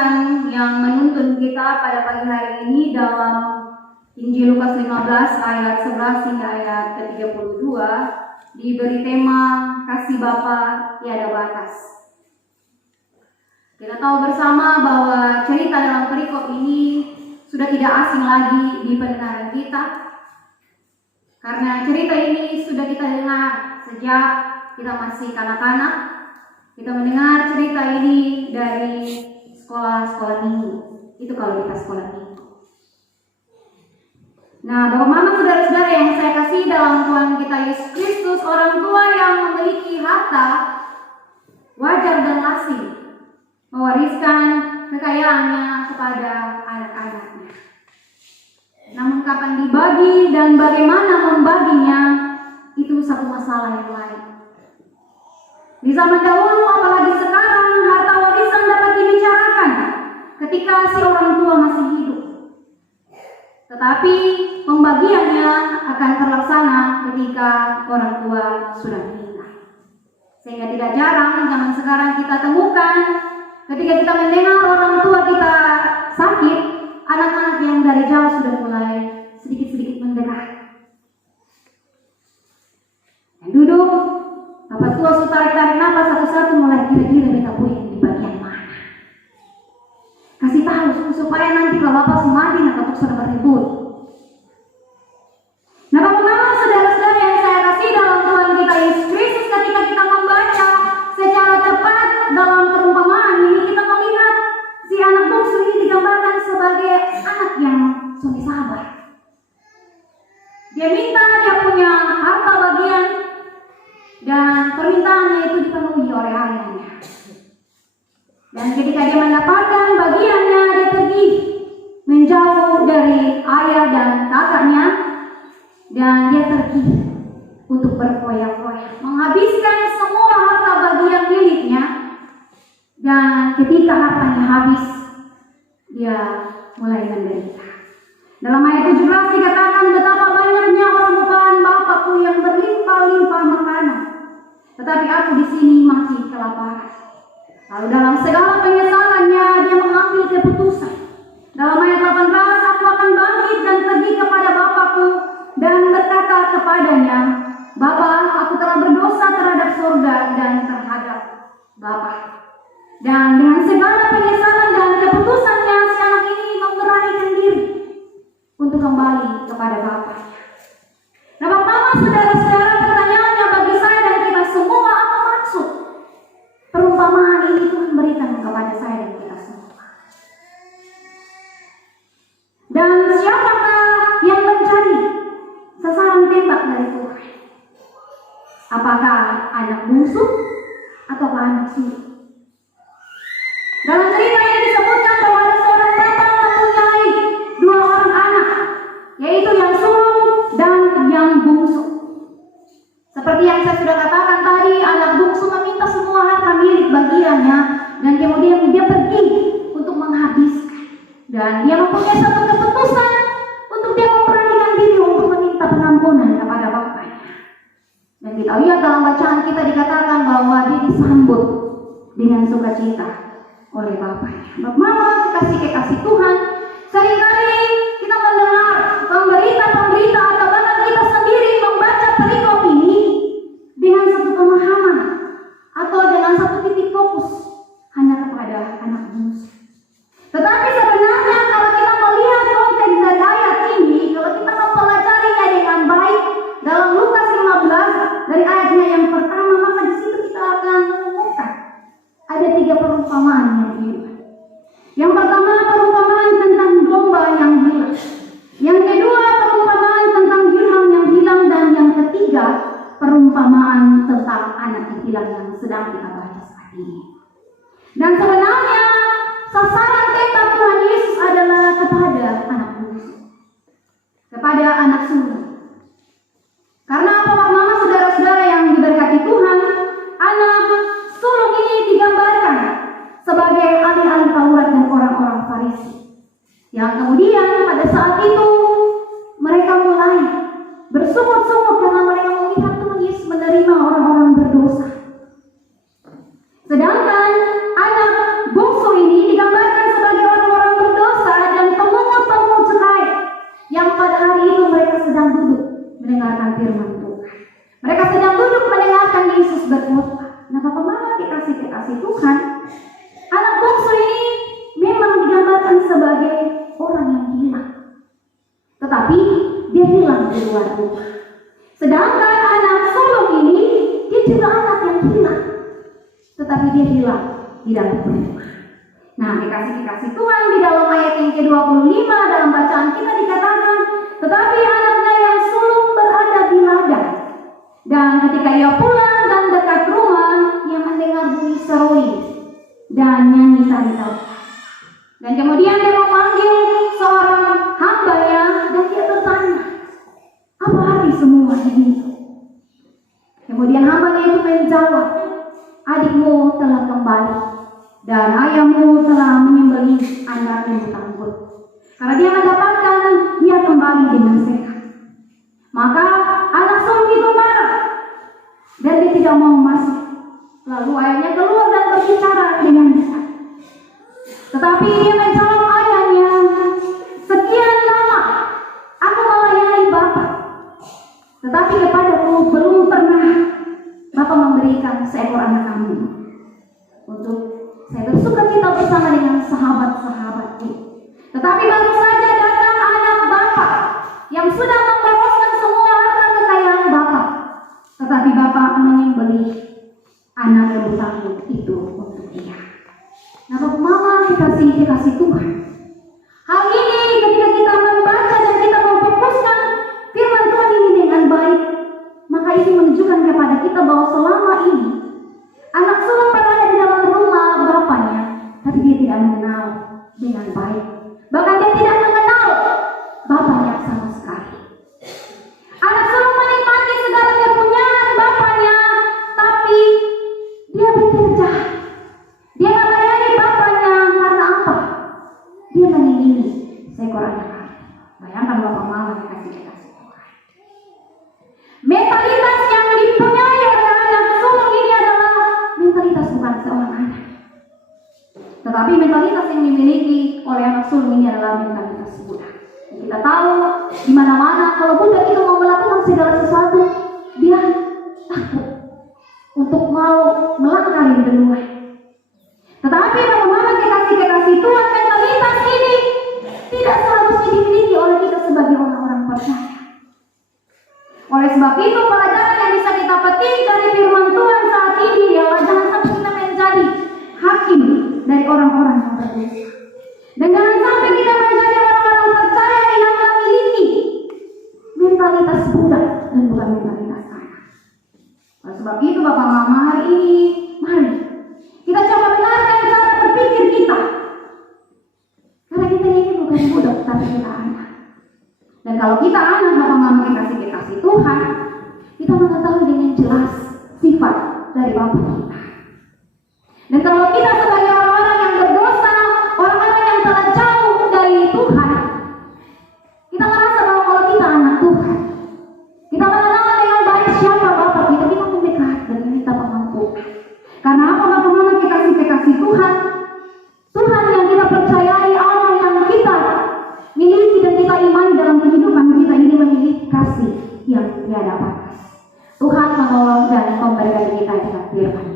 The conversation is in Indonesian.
Tuhan yang menuntun kita pada pagi hari ini dalam Injil Lukas 15 ayat 11 hingga ayat ke-32 diberi tema kasih Bapa tiada batas. Kita tahu bersama bahwa cerita dalam perikop ini sudah tidak asing lagi di pendengaran kita, karena cerita ini sudah kita dengar sejak kita masih kanak-kanak. Kita mendengar cerita ini dari sekolah-sekolah minggu. Itu kalau kita sekolah minggu. Nah, Bapak Mama, saudara-saudara yang saya kasih dalam Tuhan kita Yesus Kristus, orang tua yang memiliki harta wajar dan lazim mewariskan kekayaannya kepada anak-anaknya. Namun kapan dibagi dan bagaimana membaginya, itu satu masalah yang lain. Di zaman dahulu, apalagi sekarang, harta warisan dapat dibicarakan ketika si orang tua masih hidup. Tetapi pembagiannya akan terlaksana ketika orang tua sudah meninggal. Sehingga tidak jarang zaman sekarang kita temukan ketika kita mendengar orang tua kita sakit, anak-anak yang dari jauh sudah mulai sedikit-sedikit mendekat. Dan duduk, bapak tua sudah tarik napas satu-satu, mulai kira-kira beta punya di bagian mana. Kasih tahu supaya nanti kalau apa semadi nak kapuk sudah berribut. Nah, Bapak Mama, saudara-saudara yang saya kasih dalam Tuhan kita Yesus Kristus, ketika kita membaca secara cepat dalam perumpamaan ini, kita melihat si anak bungsu ini digambarkan sebagai anak yang sungguh sabar. Dia minta dia punya harta bagian, dan permintaannya itu dipenuhi oleh ayahnya. Dan ketika dia mendapatkan bagiannya, dia pergi menjauh dari ayah dan kakaknya, dan dia pergi untuk berfoya-foya, menghabiskan semua harta bagian miliknya. Dan ketika hartanya habis, dia mulai menderita. Dalam ayat 17 dikatakan, betapa banyaknya orang upahan Bapakku yang berlimpah-limpah makanan, tetapi aku di sini masih kelaparan. Lalu dalam segala penyesalannya dia mengambil keputusan. Dalam ayat 18, aku akan bangkit dan pergi kepada Bapakku dan berkata kepadanya, Bapa, aku telah berdosa terhadap surga dan terhadap Bapa. Dan dengan segala penyesalan dan keputusannya, si anak ini memberanikan diri untuk kembali kepada Bapaknya. Nah, Bapak, saudara-saudara, pertanyaannya bagi saya dan kita semua, apa maksud perumpamaan ini Tuhan berikan kepada saya dan kita semua? Dan siapakah yang menjadi sasaran tembak dari Tuhan? Apakah anak bungsu atau anak sulung? Dalam cerita ini disebutkan bahwa ada seorang bapak mempunyai dua orang anak, yaitu yang sulung dan yang bungsu. Seperti yang saya sudah katakan tadi, anak bungsu meminta semua harta milik bagiannya, dan kemudian dia pergi untuk menghabiskan. Dan dia mempunyai satu keputusan untuk dia memberanikan diri untuk meminta pengampunan kepada bapaknya. Dan kita lihat dalam bacaan kita dikatakan bahwa dia disambut dengan sukacita oleh bapaknya. Bapak Mama, kekasih Tuhan, seringkali kita mendengar pemberita-pemberita atau bahkan kita sendiri membaca perikop ini dengan satu pemahaman atau dengan satu titik fokus hanya kepada anak bungsu. Tetapi sebenarnya kalau kita melihat konteks dari ayat ini, kalau kita mempelajarinya dengan baik dalam Lukas 15 dari ayatnya yang pertama, maka di situ kita akan menemukan ada 3 perumpamaan yang dibuat. Yang pertama, perumpamaan tentang domba yang hilang. Yang kedua, perumpamaan tentang dirham yang hilang. Dan yang ketiga, perumpamaan tentang anak yang hilang yang sedang kita baca saat ini. Dan sebenarnya sasaran tembak Tuhan Yesus adalah kepada anak bungsu, kepada anak sulung. Karena apa, Bapak Mama, saudara-saudara yang diberkati Tuhan, anak sulung ini digambarkan sebagai ahli-ahli Taurat dan orang-orang Farisi, yang kemudian pada saat itu mereka mulai bersungut-sungut karena mereka melihat Tuhan Yesus menerima orang-orang berdosa. Sedangkan anak bungsu ini digambarkan mendengarkan firman Tuhan. Mereka sedang duduk mendengarkan Yesus berkhotbah. Nah, Bapak Mama kekasih Tuhan, anak bungsu ini memang digambarkan sebagai orang yang hilang. Tetapi dia hilang di luar rumah. Sedangkan anak sulung ini, dia juga anak yang hilang. Tetapi dia hilang di dalam rumah. Nah, dikasih Tuhan di dalam ayat yang ke-25 dalam bacaan kita dikatakan, tetapi anaknya yang sulung berada di ladang. Dan ketika ia pulang dan dekat rumah, ia mendengar bunyi seruling dan nyanyi tari taubat. Dan kemudian dia memanggil seorang hambanya dan dia bertanya, apa arti semua ini? Kemudian hambanya itu menjawab, adikmu telah kembali dan ayahmu telah menyembelih anak yang tangguh. Karena dia mendapatkan dia kembali dengan sehat. Maka anak sulung itu marah dan dia tidak mau masuk. Lalu ayahnya keluar dan berbicara dengan dia. Tetapi dia menjawab ayahnya, sekian lama aku melayani Bapak, tetapi kepadaku belum pernah Bapak memberikan seekor anak kambing untuk saya bersuka cita bersama dengan sahabat-sahabatku. Tetapi baru saja datang anak Bapak yang sudah memboroskan semua harta kekayaan Bapak, tetapi Bapak menyembelih anak yang bertanggung itu untuk dia. Nah, Bapak Mama dikasih Tuhan, hal ini ketika kita membaca dan kita memfokuskan firman Tuhan ini dengan baik, maka ini menunjukkan kepada kita bahwa selama ini anak sulung berada di dalam rumah bapaknya, tapi dia tidak mengenal dengan baik. Bahkan dia tidak mengenal bapaknya sama sekali. Anak sulung menikmati segala kepunyaan bapaknya, tapi dia bekerja. Dia melayani bapaknya karena apa? Dia meningginya seekor anak kambing. Bayangkan Bapak Mama dikasih Tuhan. Mentalitas yang dipunyai oleh anak sulung ini adalah mentalitas bukan seorang anak, tetapi mentalitas yang dimiliki oleh anak sulung ini adalah mentalitas budak. Kita tahu di mana-mana kalau budak itu mau melakukan segala sesuatu, dia takut untuk mau melangkah lebih duluan. Tetapi Bapak Mama dikasih Tuhan, mentalitas ini tidak seharusnya dimiliki oleh kita sebagai orang-orang percaya. Oleh sebab itu, pelajaran yang bisa kita petik dari firman Tuhan saat ini ialah jangan sampai kita menjadi hakim dari orang-orang yang berdosa. Dan jangan sampai kita menjadi orang-orang percaya yang memiliki mentalitas budak dan bukan mentalitas anak. Oleh sebab itu, Bapak Mama, hari ini mari kita coba benarkan cara berpikir kita. Karena kita ini bukan budak, tapi kita anak. Dan kalau kita anak, Bapak Mama dikasih Tuhan, kita mengetahui dengan jelas sifat dari Bapak kita. Dan kalau kita sebagai orang-orang yang berdosa, orang-orang yang telah jauh dari Tuhan, kita merasa bahwa kalau kita anak Tuhan, kita mengenal dengan baik siapa Bapak kita, kita mendekat dan minta pengampunan. Karena apa Bapak Mama dikasih Tuhan? Tuhan yang kita percayai, Allah yang kita miliki dan kita imani dalam kehidupan kita ini memiliki kasih yang tiada batas. Tuhan menolong dan memberkati kita dengan firman.